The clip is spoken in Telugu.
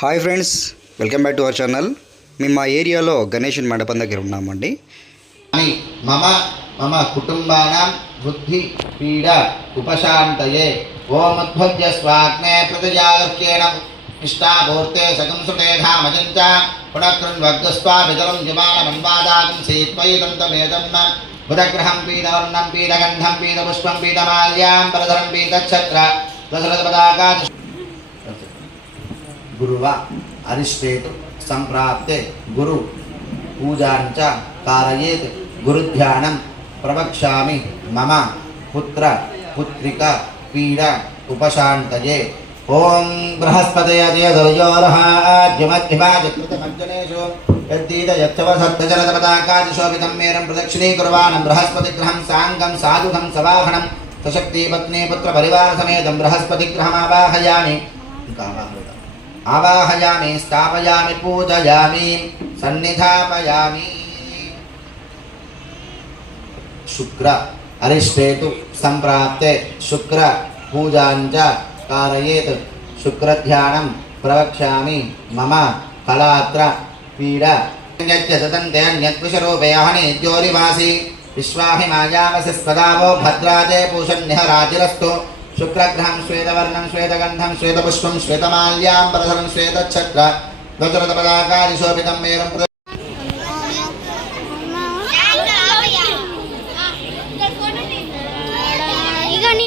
Hi friends, welcome back to our channel. మేము మా ఏరియాలో గణేషన్ మండపం దగ్గర ఉన్నామండి. మమ మమ కుటుంబానాం బుద్ధి పీడ ఉపశాంతయే ఓం ఉద్భుజ్య స్వాగ్నే ప్రతిజాగర్కేణ ఇష్టాపూర్తే సకం సుతేధామజంచ పునఃకృన్వగ్స్వా వితరం జిమానమన్వాదాగం సీత్వైదంతమేదం బుధగ్రహం పీతవర్ణం పీతగంధం పీతపుష్పం పీతమాల్యాం పరధరం పీతఛత్ర దశరథపదాకా గురువ అరిష్టేతు సంప్రాప్తే గురు పూజాంచ कारयेत् गुरुध्यानं प्रवक्ष्यामि मम पुत्र पुत्रिक पीडा उपशान्तये ओम बृहस्पतये जयदुर्योरः आद्यमध्यमाजकृतमञ्जनेषु यद्दीदयच्छवसप्तजलपताकादिशोभितं मेरं प्रदक्षिणीकुर्वाणं बृहस्पतिग्रहं साङ्गं साधुघं सवाहनं सशक्तिपत्नी पुत्रपरिवारसमेतं बृहस्पतिग्रहमावाहयामि आवाहयामि स्थापयामि पूजयामि सन्निधापयामि शुक्र अरिष्टेतु संप्राप्ते शुक्र पूजांच कारयेत् शुक्र ध्यानं प्रवक्ष्यामि मम कलात्र पीडा यज्ञतन्ते अन्यत्विषरूपयाहनि ज्योतिवासी विश्वाहि मायावसिस्पदावो भद्राजे पूषन्निह राजिरस्तु शुक्रग्रहं श्वेतवर्णं श्वेतगन्धं श्वेतपुष्पं श्वेतमाल्यां परधरं श्वेतच्छत्र वज्रतपदाकादिशोभितं मेरं